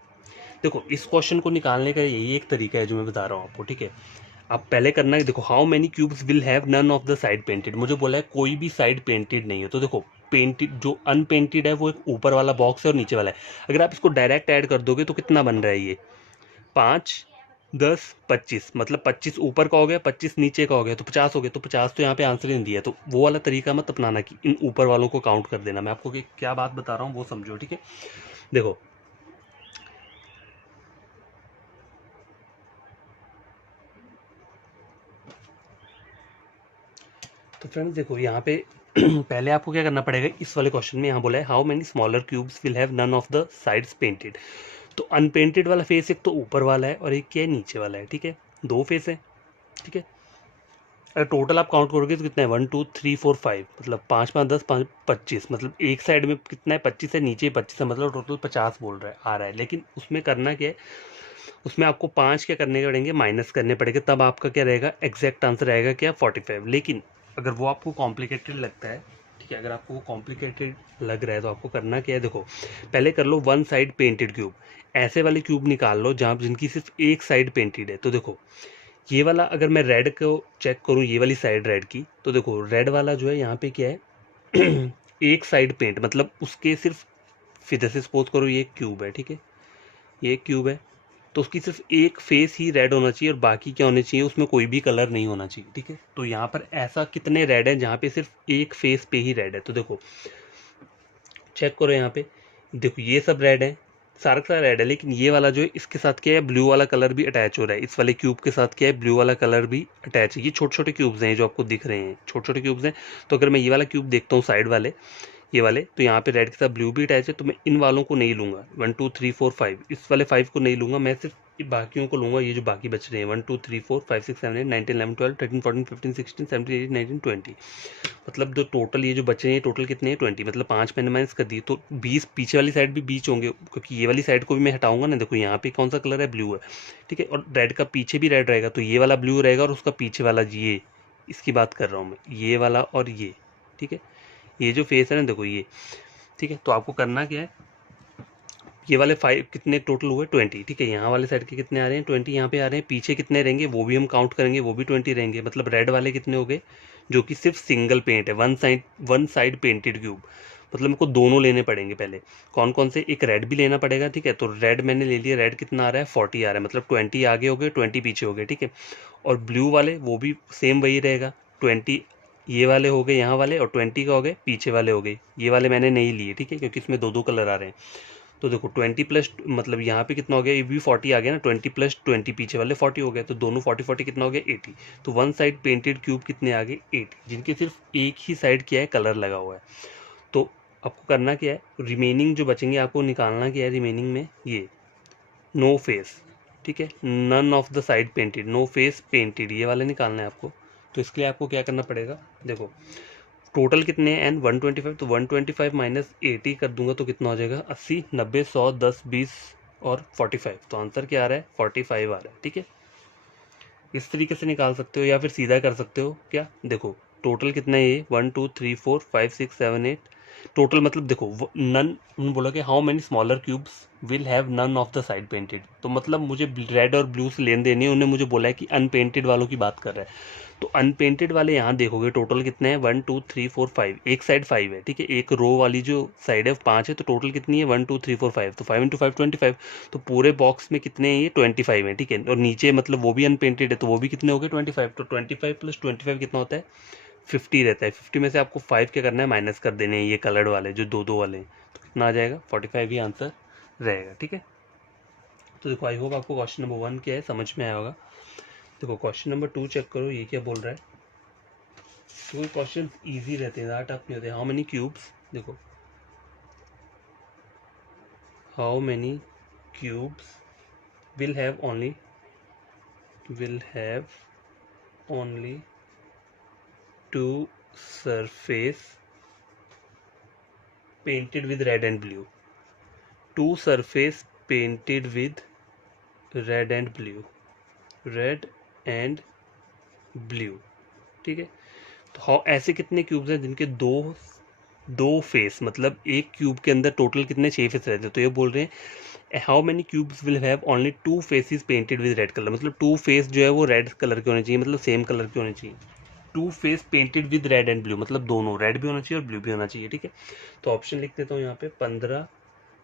देखो इस क्वेश्चन को निकालने का यही एक तरीका है जो मैं बता रहा हूँ आपको। ठीक है, आप पहले करना है, देखो how many cubes will have none of the side painted, मुझे बोला है कोई भी साइड पेंटेड नहीं है। तो देखो पेंटेड जो अनपेंटेड है वो एक ऊपर वाला बॉक्स है और नीचे वाला है। अगर आप इसको डायरेक्ट ऐड कर दोगे तो कितना बन रहा है, ये 5 10 25, मतलब 25 ऊपर का हो गया, 25 नीचे का हो गया, तो 50 हो गया। तो 50 तो यहाँ पे आंसर ही नहीं दिया, तो वो वाला तरीका मत अपनाना कि इन ऊपर वालों को काउंट कर देना। मैं आपको क्या बात बता रहा हूँ वो समझो। ठीक है, देखो तो फ्रेंड्स देखो यहाँ पे पहले आपको क्या करना पड़ेगा, इस वाले क्वेश्चन में यहाँ बोला है how many smaller cubes will have none of the sides painted. तो अनपेंटेड वाला फेस एक तो ऊपर वाला है और एक क्या है, नीचे वाला है। ठीक है, 2 फेस है। ठीक है, अगर टोटल आप काउंट करोगे तो कितना है, 1 2 3 4 5, मतलब 5 5 10 5 25, मतलब एक साइड में कितना है, 25 है, नीचे 25 है, मतलब टोटल 50 बोल रहा है, आ रहा है। लेकिन उसमें करना क्या है, उसमें आपको 5 क्या करने पड़ेंगे, माइनस करने पड़ेंगे, तब आपका क्या रहेगा, एग्जैक्ट आंसर रहेगा क्या, 45। लेकिन अगर वो आपको कॉम्प्लिकेटेड लगता है, ठीक है, अगर आपको वो कॉम्प्लिकेटेड लग रहा है तो आपको करना क्या है, देखो पहले कर लो वन साइड पेंटेड क्यूब, ऐसे वाले क्यूब निकाल लो जहाँ जिनकी सिर्फ एक साइड पेंटेड है। तो देखो ये वाला अगर मैं रेड को चेक करूँ, ये वाली साइड रेड की, तो देखो रेड वाला जो है यहाँ पे क्या है एक साइड पेंट, मतलब उसके सिर्फ, फिर जैसे सपोज करो ये क्यूब है, ठीक है, ये क्यूब है, तो उसकी सिर्फ एक फेस ही रेड होना चाहिए और बाकी क्या होने चाहिए, उसमें कोई भी कलर नहीं होना चाहिए। ठीक है, तो यहाँ पर ऐसा कितने रेड है जहाँ पे सिर्फ एक फेस पे ही रेड है। तो देखो चेक करो यहाँ पे, देखो ये सब रेड है, सारा का सारा रेड है, लेकिन ये वाला जो है इसके साथ क्या है, ब्लू वाला कलर भी अटैच हो रहा है, इस वाले क्यूब के साथ क्या है, ब्लू वाला कलर भी अटैच है। ये छोटे छोटे क्यूब्स हैं जो आपको दिख रहे हैं, छोटे छोटे क्यूब्स हैं। तो अगर मैं ये वाला क्यूब देखता हूँ साइड वाले, ये वाले, तो यहाँ पे रेड के साथ ब्लू भी अटैच है, तो मैं इन वालों को नहीं लूंगा, 1 2 3 4 5, इस वाले 5 को नहीं लूंगा, मैं सिर्फ बाकियों को लूँगा, ये जो बाकी बच रहे हैं 1 2 3 4 5 6 7 8 9 10 11 12 13 14 15 16 17 18 19 20, मतलब जो टोटल ये जो बचे हैं टोटल कितने हैं 20, मतलब 5 मैंने माइनस कर दिए तो 20 पीछे वाली साइड भी 20 होंगे, क्योंकि ये वाली साइड को भी मैं हटाऊंगा ना। देखो यहाँ पे कौन सा कलर है, ब्लू है, ठीक है, और रेड का पीछे भी रेड रहेगा, तो ये वाला ब्लू रहेगा और उसका पीछे वाला ये, इसकी बात कर रहा हूँ मैं, ये वाला और ये, ठीक है, ये जो फेस है ना देखो ये, ठीक है। तो आपको करना क्या है, ये वाले 5 कितने टोटल हुए 20, ठीक है, यहाँ वाले साइड के कितने आ रहे हैं 20, यहाँ पे आ रहे हैं, पीछे कितने रहेंगे वो भी हम काउंट करेंगे, वो भी 20 रहेंगे, मतलब रेड वाले कितने हो गए, जो कि सिर्फ सिंगल पेंट है, वन साइड पेंटेड क्यूब, मतलब मेरे को दोनों लेने पड़ेंगे पहले। कौन कौन से, एक रेड भी लेना पड़ेगा, ठीक है, तो रेड मैंने ले लिया, रेड कितना आ रहा है 40 आ रहा है, मतलब 20 आगे हो गए 20 पीछे हो गए, ठीक है। और ब्लू वाले वो भी सेम वही रहेगा, 20 ये वाले हो गए यहाँ वाले, और 20 का हो गए पीछे वाले हो गए, ये वाले मैंने नहीं लिए, ठीक है, क्योंकि इसमें दो कलर आ रहे हैं। तो देखो 20 प्लस, मतलब यहाँ पे कितना हो गया, ये भी 40 आ गया ना, 20 प्लस 20 पीछे वाले 40 हो गया, तो दोनों 40 40 कितना हो गया 80। तो वन साइड पेंटेड क्यूब कितने आ गए 80, जिनके सिर्फ एक ही साइड क्या है कलर लगा हुआ है। तो आपको करना क्या है, रिमेनिंग जो बचेंगे आपको निकालना क्या है, रिमेनिंग में ये नो फेस, ठीक है, none of the side painted, no face painted, ये वाले निकालना है आपको। तो इसके लिए आपको क्या करना पड़ेगा, देखो टोटल कितने हैं एन 125, तो 125 माइनस 80 कर दूंगा तो कितना हो जाएगा 80 90 100 10 20 और 45, तो आंसर क्या आ रहा है 45 आ रहा है, ठीक है। इस तरीके से निकाल सकते हो या फिर सीधा कर सकते हो, क्या देखो टोटल कितना है ये 1 2 3 4 5 6 7 8 टोटल, मतलब देखो नन, उन्होंने बोला कि how many smaller cubes will have none of the side painted, तो मतलब मुझे रेड और ब्लू से लेन देनी है, उन्होंने मुझे बोला है कि अनपेंटेड वालों की बात कर रहा है। तो अनपेंटेड वाले यहाँ देखोगे टोटल कितने हैं 1 2 3 4 5, एक साइड 5 है, ठीक है, एक रो वाली जो साइड है 5 है, तो टोटल कितनी है 1 2 3 4 5, तो 5 इंटू 5 25, तो पूरे बॉक्स में कितने हैं ये 25 है, ठीक है, और नीचे मतलब वो भी अनपेंटेड है, तो वो भी कितने हो गए 25, तो 25 प्लस 25 कितना होता है 50 रहता है। 50 में से आपको 5 क्या करना है, माइनस कर देने हैं ये कलर्ड वाले जो दो वाले हैं, तो कितना आ जाएगा 45 ही आंसर रहेगा, ठीक है। तो देखो आई होप आपको क्वेश्चन नंबर 1 क्या है समझ में आया होगा। देखो क्वेश्चन नंबर 2 चेक करो, ये क्या बोल रहा है, तो क्वेश्चन इजी रहते हैं, ज़्यादा टफ नहीं होते। हाउ मेनी क्यूब्स, देखो how many cubes will have only two surface painted with red and blue, two surface painted with red and blue, ठीक है। तो हाउ ऐसे कितने क्यूब्स हैं जिनके दो फेस, मतलब एक क्यूब के अंदर टोटल कितने 6 फेस रहते हैं, तो ये बोल रहे हैं how many cubes will have only 2 faces painted with red colour, मतलब 2 फेस जो है वो रेड कलर के होने चाहिए, मतलब सेम कलर के होने चाहिए। 2 face painted with red and blue, मतलब दोनों रेड भी होना चाहिए और ब्लू भी होना चाहिए, ठीक है। तो ऑप्शन लिख देता हूँ यहाँ पे 15,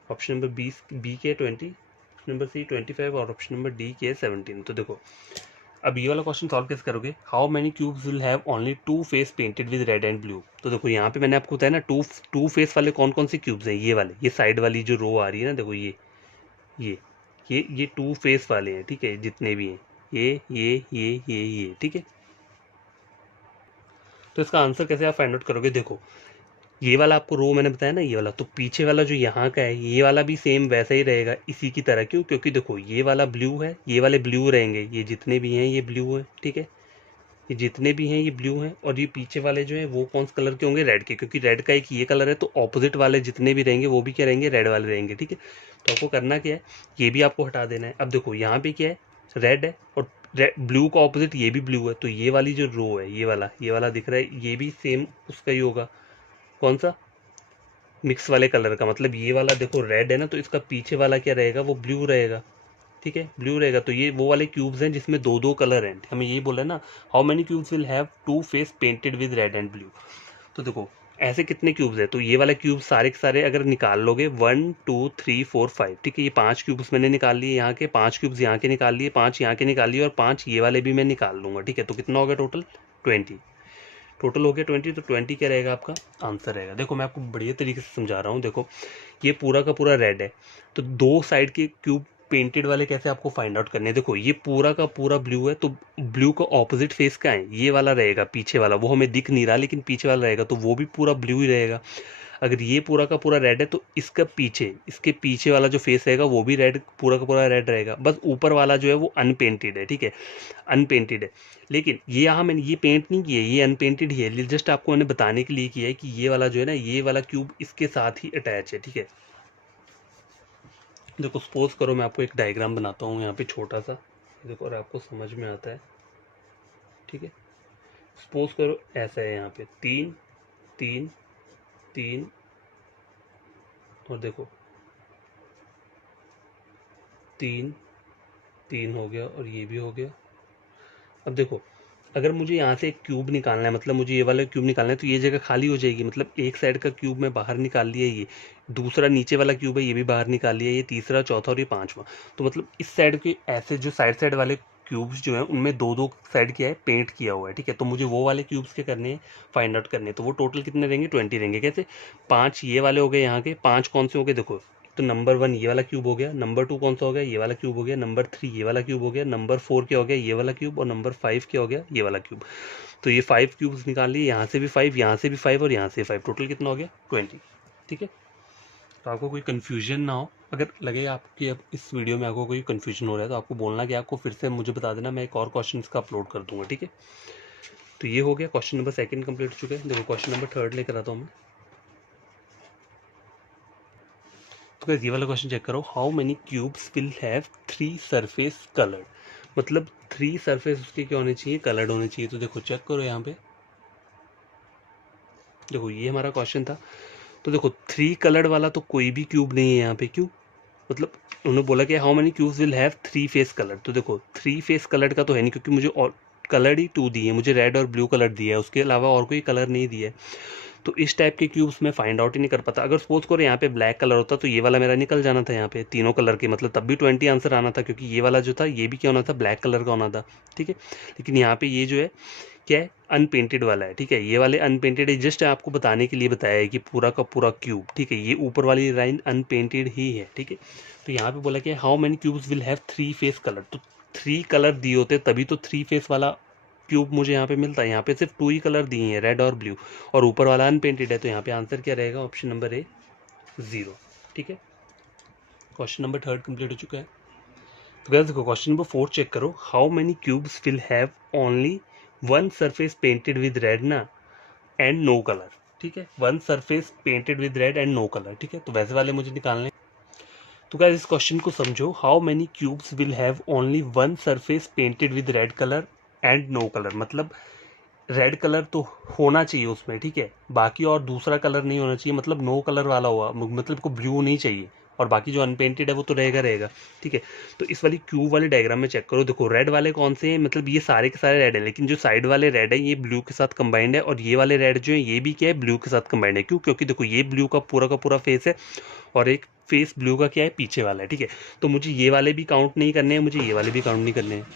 ऑप्शन नंबर 20 बी के 20, ऑप्शन नंबर सी 25 और ऑप्शन नंबर डी के 17। तो देखो अब ये वाला क्वेश्चन सॉल्व कैसे करोगे, how many cubes will have only 2 face painted with red and blue. तो देखो यहाँ पे मैंने आपको बताया ना टू फेस वाले कौन कौन से क्यूब्स हैं, ये वाले, ये साइड वाली जो रो आ रही है ना, देखो ये ये 2 फेस वाले हैं, ठीक है, जितने भी हैं ये, ठीक है। तो इसका आंसर कैसे आप फाइंड आउट करोगे, देखो ये वाला आपको रो मैंने बताया ना, ये वाला, तो पीछे वाला जो यहाँ का है ये वाला भी सेम वैसा ही रहेगा इसी की तरह, क्यों, क्योंकि देखो ये वाला ब्लू है, ये वाले ब्लू रहेंगे, ये जितने भी हैं ये ब्लू है, ठीक है, ये जितने भी हैं ये ब्लू हैं, और ये पीछे वाले जो है वो कौन से कलर के होंगे, रेड के, क्योंकि रेड का एक ये कलर है, तो ऑपोजिट वाले जितने भी रहेंगे वो भी क्या रहेंगे, रेड वाले रहेंगे, ठीक है। तो आपको करना क्या है, ये भी आपको हटा देना है। अब देखो यहाँ पे क्या है, रेड है और ब्लू का ऑपोजिट ये भी ब्लू है, तो ये वाली जो रो है ये वाला दिख रहा है, ये भी सेम उसका ही होगा, कौन सा, मिक्स वाले कलर का, मतलब ये वाला देखो रेड है ना, तो इसका पीछे वाला क्या रहेगा, वो ब्लू रहेगा, ठीक है, ब्लू रहेगा। तो ये वो वाले क्यूब्स हैं जिसमें दो कलर हैं, हमें ये बोला है ना how many cubes will have 2 face painted with red and blue. तो देखो ऐसे कितने क्यूब्स हैं, तो ये वाला क्यूब सारे के सारे अगर निकाल लोगे 1 2 3 4 5, ठीक है, ये 5 क्यूब्स मैंने निकाल लिए, यहाँ के 5 क्यूब्स यहाँ के निकाल लिए, 5 यहाँ के निकाल लिए और 5 ये वाले भी मैं निकाल लूँगा, ठीक है। तो कितना होगा टोटल 20, टोटल हो गया 20, तो 20 क्या रहेगा आपका आंसर रहेगा। देखो मैं आपको बढ़िया तरीके से समझा रहा हूँ, देखो ये पूरा का पूरा रेड है, तो दो साइड के क्यूब पेंटेड वाले कैसे आपको फाइंड आउट करने हैं, देखो ये पूरा का पूरा ब्लू है, तो ब्लू का ऑपोजिट फेस का है, ये वाला रहेगा पीछे वाला, वो हमें दिख नहीं रहा लेकिन पीछे वाला रहेगा, तो वो भी पूरा ब्लू ही रहेगा। अगर ये पूरा का पूरा रेड है तो इसके पीछे वाला जो फेस रहेगा वो भी रेड, पूरा का पूरा रेड रहेगा। बस ऊपर वाला जो है वो अनपेंटेड है, ठीक है, अनपेंटेड है। लेकिन ये यहाँ मैंने ये पेंट नहीं किया, ये अनपेंटेड ही है, जस्ट आपको मैंने बताने के लिए किया है कि ये वाला जो है ना, ये वाला क्यूब इसके साथ ही अटैच है, ठीक है। देखो सपोज करो मैं आपको एक डायग्राम बनाता हूँ यहाँ पे छोटा सा, देखो और आपको समझ में आता है, ठीक है। सपोज करो ऐसा है, यहाँ पे 3 3 3 और देखो 3 3 हो गया और ये भी हो गया। अब देखो अगर मुझे यहाँ से एक क्यूब निकालना है, मतलब मुझे ये वाला क्यूब निकालना है, तो ये जगह खाली हो जाएगी, मतलब एक साइड का क्यूब मैं बाहर निकाल लिया, ये दूसरा नीचे वाला क्यूब है ये भी बाहर निकाल लिया, ये तीसरा, चौथा और ये पांचवा। तो मतलब इस साइड के ऐसे जो साइड वाले क्यूब्स जो हैं उनमें दो दो साइड क्या है, पेंट किया हुआ है, ठीक है। तो मुझे वो वाले क्यूब्स के करने हैं, फाइंड आउट करने हैं। तो वो टोटल कितने रहेंगे, 20 रहेंगे। कैसे, 5 ये वाले हो गए यहाँ के, 5 कौन से हो गए, देखो तो नंबर 1 ये वाला क्यूब हो गया, नंबर 2 कौन सा हो गया, ये वाला क्यूब हो गया, नंबर 3 ये वाला क्यूब हो गया, नंबर 4 क्या हो गया, ये वाला क्यूब, और नंबर 5 क्या हो गया, ये वाला क्यूब। तो ये 5 क्यूब्स निकाल लिए, यहाँ से भी 5, यहाँ से भी 5 और यहाँ से 5, टोटल कितना हो गया, 20, ठीक है। तो आपको कोई कन्फ्यूजन ना हो, अगर लगे आपकी अब इस वीडियो में आपको कोई कन्फ्यूजन हो रहा है तो आपको बोलना कि आपको फिर से मुझे बता देना, मैं एक और क्वेश्चन इसका अपलोड कर दूंगा, ठीक है। तो ये हो गया, क्वेश्चन नंबर 2 कंप्लीट हो चुका है। देखो क्वेश्चन नंबर 3 लेकर आता हूँ मैं। तो गाइस ये वाला क्वेश्चन चेक करो, how many cubes will have 3 surface coloured, मतलब 3 सरफेस उसके क्या होने चाहिए, कलर्ड होने चाहिए। तो देखो चेक करो यहाँ पे, देखो ये हमारा क्वेश्चन था। तो देखो 3 कलर्ड वाला तो कोई भी क्यूब नहीं है यहाँ पे, क्यों, मतलब उन्होंने बोला कि how many cubes will have 3 face coloured. तो देखो 3 फेस कलर्ड का तो है नहीं, क्योंकि मुझे और कलर ही 2 दिए, मुझे रेड और ब्लू कलर दिया है, उसके अलावा और कोई कलर नहीं दिया है। तो इस टाइप के क्यूब्स में फाइंड आउट ही नहीं कर पाता। अगर सपोज करो यहाँ पे ब्लैक कलर होता तो ये वाला मेरा निकल जाना था, यहाँ पे तीनों कलर के, मतलब तब भी 20 आंसर आना था, क्योंकि ये वाला जो था ये भी क्या होना था, ब्लैक कलर का होना था, ठीक है। लेकिन यहाँ पे ये जो है क्या है, अनपेंटेड वाला है, ठीक है। ये वाले अनपेंटेड है, जस्ट आपको बताने के लिए बताया है कि पूरा का पूरा क्यूब, ठीक है, ये ऊपर वाली लाइन अनपेंटेड ही है, ठीक है। तो यहाँ पे बोला कि how many cubes will have 3 face colour, तो 3 कलर दिए होते तभी तो 3 फेस वाला क्यूब मुझे यहाँ पे मिलता है। यहाँ पे सिर्फ 2 ही कलर दिए हैं, रेड और ब्लू, और ऊपर वाला अनपेंटेड है। तो यहाँ पे आंसर क्या रहेगा, ऑप्शन नंबर ए 0, ठीक है। क्वेश्चन नंबर 3 कंप्लीट हो चुका है। तो गाइस देखो क्वेश्चन नंबर 4 चेक करो, how many cubes will have only 1 surface painted with red ना एंड नो कलर, ठीक है। 1 surface painted with red and no colour, ठीक है। तो वैसे वाले मुझे निकालने। तो गाइस इस क्वेश्चन को समझो, how many cubes will have only 1 surface painted with red colour and no colour, मतलब रेड कलर तो होना चाहिए उसमें, ठीक है, बाकी और दूसरा कलर नहीं होना चाहिए, मतलब नो कलर वाला हुआ, मतलब को ब्लू नहीं चाहिए, और बाकी जो अनपेंटेड है वो तो रहेगा, ठीक है। तो इस वाली क्यूब वाले डायग्राम में चेक करो, देखो रेड वाले कौन से हैं, मतलब ये सारे के सारे रेड हैं, लेकिन जो साइड वाले रेड है ये ब्लू के साथ कंबाइंड है, और ये वाले रेड जो है ये भी क्या है, ब्लू के साथ कंबाइंड है। क्यों, क्योंकि देखो ये ब्लू का पूरा फेस है, और एक फेस ब्लू का क्या है, पीछे वाला है, ठीक है। तो मुझे ये वाले भी काउंट नहीं करने हैं, मुझे ये वाले भी काउंट नहीं करने हैं,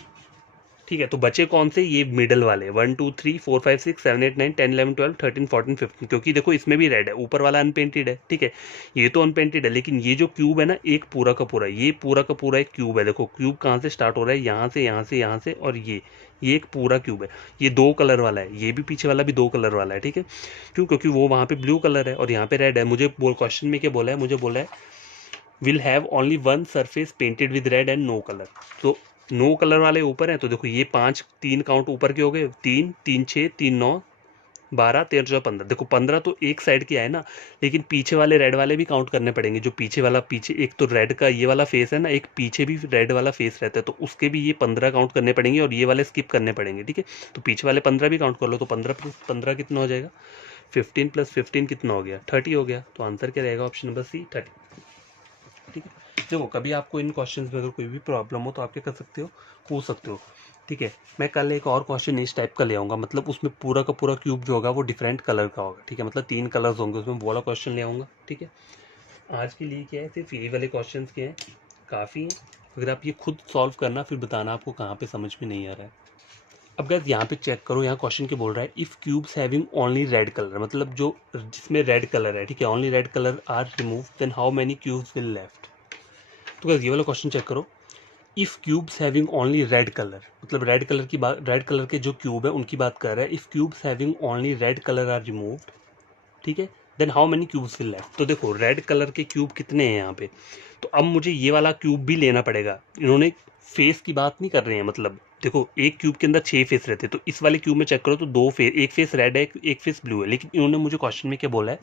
ठीक है। तो बचे कौन से, ये मिडल वाले 1 2 3 4 5 6 7 8 9 10 11 12 13 14 15, क्योंकि देखो इसमें भी रेड है, ऊपर वाला अनपेंटेड है, ठीक है, ये तो अनपेंटेड है। लेकिन ये जो क्यूब है ना, एक पूरा का पूरा, ये पूरा का पूरा एक क्यूब है। देखो क्यूब कहाँ से स्टार्ट हो रहा है, यहाँ से यहाँ से यहाँ से, और ये एक पूरा क्यूब है। ये 2 कलर वाला है, ये भी पीछे वाला भी 2 कलर वाला है, ठीक है। क्यों, क्योंकि वो वहाँ पे ब्लू कलर है और यहाँ पे रेड है। मुझे क्वेश्चन में क्या बोला है, मुझे बोला है will have only 1 surface painted with red and no colour. तो नो कलर वाले ऊपर हैं, तो देखो ये 5 3 काउंट ऊपर के हो गए, 3 3 6 3 9 12 13 14 15, देखो 15 तो एक साइड के आए ना, लेकिन पीछे वाले रेड वाले भी काउंट करने पड़ेंगे। जो पीछे वाला, पीछे एक तो रेड का ये वाला फेस है ना, एक पीछे भी रेड वाला फेस रहता है, तो उसके भी ये 15 काउंट करने पड़ेंगे, और ये वाले स्किप करने पड़ेंगे, ठीक है। तो पीछे वाले 15 भी काउंट कर लो, तो 15 प्लस 15 कितना हो जाएगा, 15 प्लस 15 कितना हो गया, 30 हो गया। तो आंसर क्या रहेगा, ऑप्शन नंबर सी 30, ठीक है। देखो कभी आपको इन क्वेश्चंस में अगर कोई भी प्रॉब्लम हो तो आप क्या कर सकते हो, पूछ सकते हो, ठीक है। मैं कल एक और क्वेश्चन इस टाइप का ले आऊँगा, मतलब उसमें पूरा का पूरा क्यूब जो होगा वो डिफरेंट कलर का होगा, ठीक है, मतलब 3 कलर्स होंगे उसमें, वो वाला क्वेश्चन ले आऊँगा, ठीक है। आज के लिए क्या है, सिर्फ यही वाले क्वेश्चन के हैं, काफ़ी हैं। अगर आप ये खुद सॉल्व करना, फिर बताना आपको कहाँ पर समझ में नहीं आ रहा है। अब गाइस यहाँ पे चेक करो, यहाँ क्वेश्चन के बोल रहा है if cubes having only red colour, मतलब जो जिसमें रेड कलर है, ठीक है, only red colour are remove, then how many cubes will left. तो गाइस ये वाला क्वेश्चन चेक करो, if cubes having only red colour, मतलब रेड कलर की बात, रेड कलर के जो क्यूब है उनकी बात कर रहा है। If cubes having only red colour are removed, ठीक है, then how many cubes will left. तो देखो रेड कलर के क्यूब कितने हैं यहाँ पे, तो अब मुझे ये वाला क्यूब भी लेना पड़ेगा। इन्होंने फेस की बात नहीं कर रहे हैं, मतलब देखो एक क्यूब के अंदर 6 फेस रहते हैं, तो इस वाले क्यूब में चेक करो तो 2 फेस, एक फेस रेड है एक फेस ब्लू है, लेकिन इन्होंने मुझे क्वेश्चन में क्या बोला है,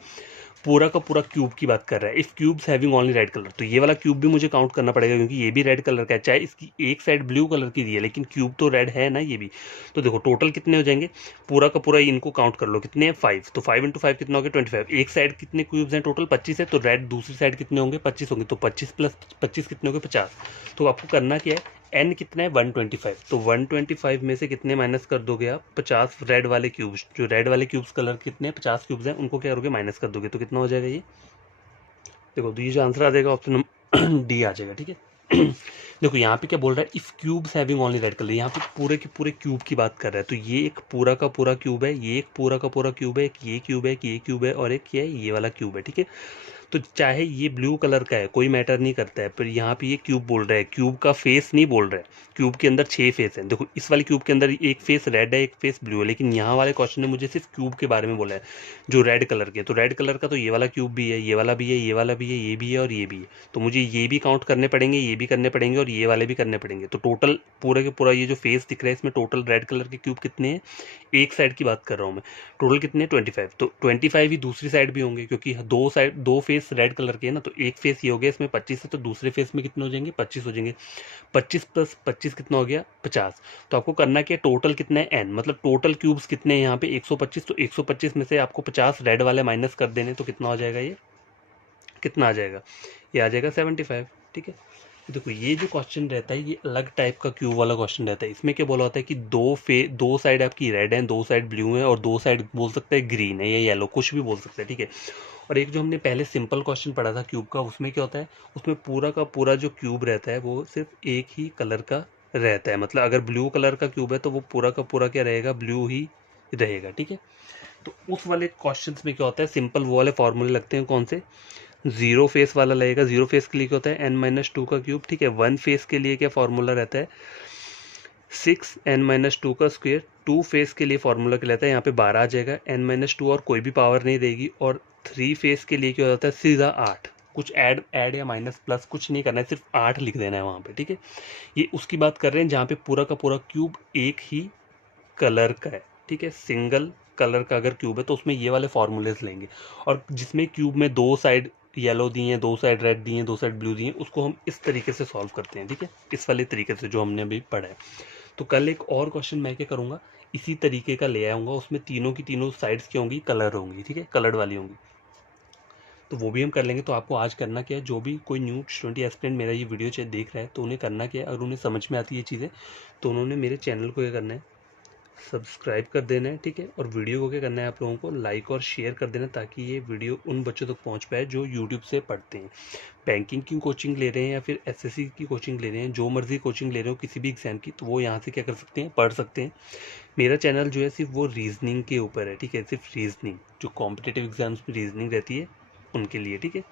पूरा का पूरा क्यूब की बात कर रहा है। If cubes having only red colour, तो ये वाला क्यूब भी मुझे काउंट करना पड़ेगा क्योंकि ये भी रेड कलर का है, चाहे इसकी एक साइड ब्लू कलर की दी है लेकिन क्यूब तो रेड है ना ये भी। तो देखो टोटल कितने हो जाएंगे, पूरा का पूरा इनको काउंट कर लो, कितने हैं 5, तो 5 × 5 कितना हो गया 25। एक साइड कितने क्यूब्स हैं टोटल 25 है, तो रेड दूसरी साइड कितने होंगे 25 होंगे, तो 25 + 25 कितने हो गए 50। तो आपको करना क्या है, एन कितना है 125, तो 125 में से कितने माइनस कर दोगे आप 50 रेड वाले क्यूब्स, जो रेड वाले क्यूब्स कलर कितने 50 क्यूब्स हैं उनको क्या करोगे माइनस कर दोगे, तो कितना हो जाएगा ये, देखो तो ये जो आंसर आ जाएगा ऑप्शन डी आ जाएगा। ठीक है देखो यहाँ पे क्या बोल रहा है, if cubes having only red colour, यहाँ पे पूरे के पूरे क्यूब की बात कर रहा है, तो ये एक पूरा का पूरा क्यूब है, ये एक पूरा का पूरा क्यूब है, एक ये क्यूब है, एक ये क्यूब है और एक क्या है ये वाला क्यूब है। ठीक है, तो चाहे ये ब्लू कलर का है कोई मैटर नहीं करता है, पर यहाँ पे ये क्यूब बोल रहा है, क्यूब का फेस नहीं बोल रहा है, क्यूब के अंदर 6 फेस हैं। देखो इस वाले क्यूब के अंदर एक फेस रेड है एक फेस ब्लू है, लेकिन यहाँ वाले क्वेश्चन ने मुझे सिर्फ क्यूब के बारे में बोला है जो रेड कलर के, तो रेड कलर का तो ये वाला क्यूब भी है, ये वाला भी है, ये वाला भी है, ये भी है और ये भी है, तो मुझे ये भी काउंट करने पड़ेंगे, ये भी करने पड़ेंगे और ये वाले भी करने पड़ेंगे। तो टोटल पूरे के पूरा ये जो फेस दिख रहा है इसमें टोटल रेड कलर के क्यूब कितने हैं, एक साइड की बात कर रहा हूँ मैं, टोटल कितने 25, तो 25 ही दूसरी साइड भी होंगे क्योंकि दो फेस रेड कलर के है ना, तो एक फेस ये हो गया इसमें 25 है, तो दूसरे फेस में कितने हो जाएंगे 25 हो जाएंगे, 25 + 25 कितना हो गया 50। तो आपको करना क्या, टोटल कितना है एन, मतलब टोटल क्यूब्स कितने हैं यहाँ पे 125, तो 125 में से आपको 50 रेड वाले माइनस कर देने, तो कितना हो जाएगा ये, कितना आ जाएगा, ये आ जाएगा 75। ठीक है, देखो ये जो क्वेश्चन रहता है ये अलग टाइप का क्यूब वाला क्वेश्चन रहता है। इसमें क्या बोला होता है कि दो साइड आपकी रेड है, दो साइड ब्लू है और दो साइड बोल सकते हैं ग्रीन है या येलो, कुछ भी बोल सकते हैं। ठीक है, और एक जो हमने पहले सिंपल क्वेश्चन पढ़ा था क्यूब का, उसमें क्या होता है, उसमें पूरा का पूरा जो क्यूब रहता है वो सिर्फ एक ही कलर का रहता है, मतलब अगर ब्लू कलर का क्यूब है तो वो पूरा का पूरा क्या रहेगा, ब्लू ही रहेगा। ठीक है, तो उस वाले क्वेश्चन में क्या होता है, सिंपल वो वाले फॉर्मूले लगते हैं, कौन से, जीरो फेस वाला लगेगा, जीरो फेस के लिए क्या होता है n-2 का क्यूब। ठीक है, वन फेस के लिए क्या फॉर्मूला रहता है 6n-2 का स्क्वायर, टू फेस के लिए फॉर्मूला क्या रहता है, यहाँ पे 12 आ जाएगा, n-2 और कोई भी पावर नहीं देगी, और 3 फेस के लिए क्या होता है सीधा 8, कुछ ऐड या माइनस प्लस कुछ नहीं करना है, सिर्फ 8 लिख देना है वहाँ पे। ठीक है, ये उसकी बात कर रहे हैं जहाँ पे पूरा का पूरा क्यूब एक ही कलर का है। ठीक है, सिंगल कलर का अगर क्यूब है तो उसमें ये वाले फॉर्मूलेस लेंगे, और जिसमें क्यूब में दो साइड येलो दी हैं, दो साइड रेड दी हैं, दो साइड ब्लू दी हैं, उसको हम इस तरीके से सॉल्व करते हैं। ठीक है, इस वाले तरीके से जो हमने अभी पढ़ा है। तो कल एक और क्वेश्चन मैं क्या करूँगा, इसी तरीके का ले आऊँगा, उसमें तीनों की तीनों साइड्स क्या होंगी, कलर होंगी। ठीक है, कलर्ड वाली होंगी, तो वो भी हम कर लेंगे। तो आपको आज करना क्या है, जो भी कोई न्यू स्टूडेंट या एस्पिरेंट मेरा ये वीडियो चाहे देख रहा है तो उन्हें करना क्या है, अगर उन्हें समझ में आती है ये चीज़ें तो उन्होंने मेरे चैनल को क्या करना है, सब्सक्राइब कर देना है। ठीक है, और वीडियो को क्या करना है, आप लोगों को लाइक और शेयर कर देना ताकि ये वीडियो उन बच्चों तक पहुंच पाए जो यूट्यूब से पढ़ते हैं, बैंकिंग की कोचिंग ले रहे हैं या फिर एसएससी की कोचिंग ले रहे हैं, जो मर्जी कोचिंग ले रहे हो किसी भी एग्जाम की, तो वो यहाँ से क्या कर सकते हैं, पढ़ सकते हैं। मेरा चैनल जो है सिर्फ वो रीजनिंग के ऊपर है। ठीक है, सिर्फ रीजनिंग, जो कॉम्पिटेटिव एग्जाम्स में रीजनिंग रहती है उनके लिए। ठीक है,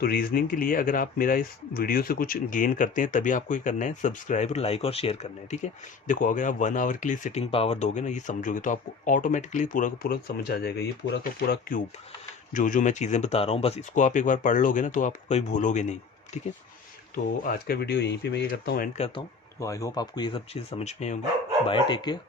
तो रीजनिंग के लिए अगर आप मेरा इस वीडियो से कुछ गेन करते हैं तभी आपको ये करना है, सब्सक्राइब और लाइक और शेयर करना है। ठीक है, देखो अगर आप 1 आवर के लिए सिटिंग पावर दोगे ना, ये समझोगे तो आपको ऑटोमेटिकली पूरा का पूरा समझ आ जाएगा, ये पूरा का पूरा क्यूब जो मैं चीज़ें बता रहा हूँ, बस इसको आप एक बार पढ़ लोगे ना तो आपको कभी भूलोगे नहीं। ठीक है, तो आज का वीडियो यहीं पर मैं ये करता हूँ, एंड करता हूँ। तो आई होप आपको ये सब चीज़ समझ में आई होंगी। Bye, take care.